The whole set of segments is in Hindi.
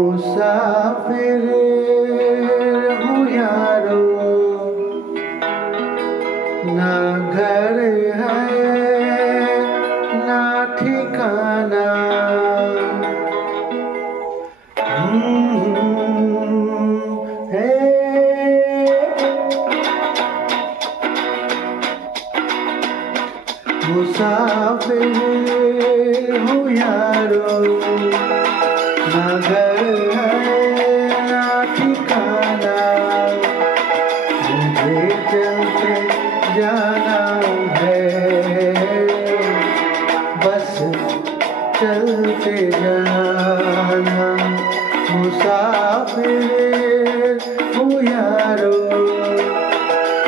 मुसाफिर हूँ यारो, ना घर है ना ठिकाना। है मुसाफिर हूँ यारो, ना घर है ना ठिकाना। मुझे चलते जाना है, बस चलते जाना। मुसाफिर हूँ यारो,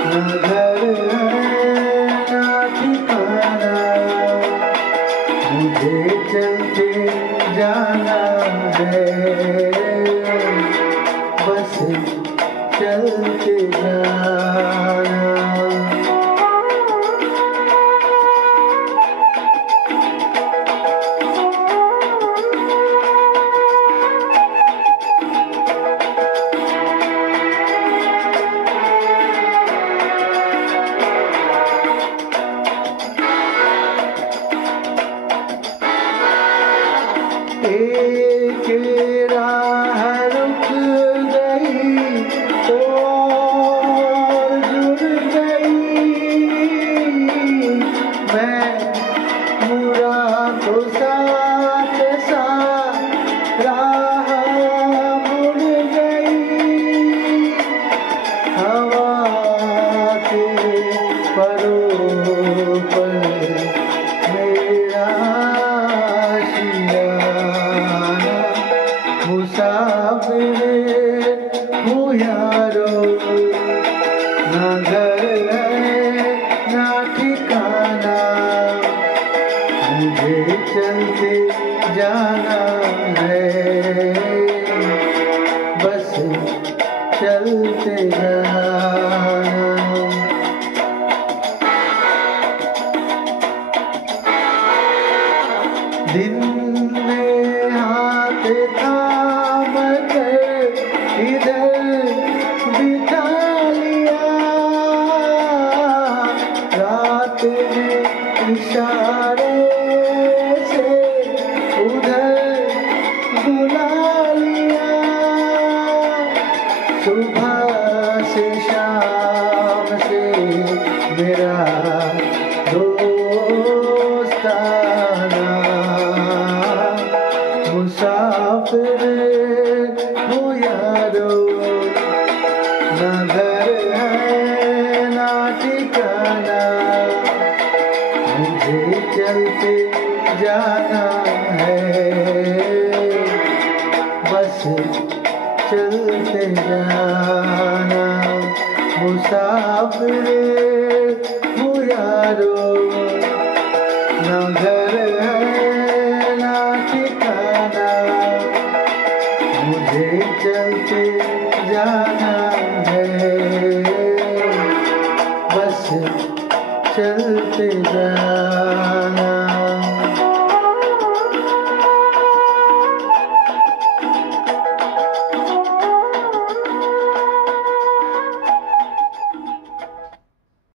ना घर है ना ठिकाना। मुझे चलते जाना है, बस चलते जाना। एक राह रुक गई और जुड़ गई। मैं मुड़ा तो साथ साथ राह मुड़ गई। हवा के परों पर मेरा मुसाफिर हूँ यारो, ना घर है ना ठिकाना। मुझे चलते जाना है, बस चलते जाना। दिन में हाथ थाम कर इधर बिठा लिया, रात में इशारे से उधर बुला लिया। सुबह से शाम से मेरा दोस्ताना। मुसाफिर हूँ यारो, ना घर है ना ठिकाना। मुझे चलते जाना है, बस चलते जाना। मुसाफिर हूँ यारो, ना घर है ना ठिकाना। मुझे चलते जाना है, बस चलते जाना।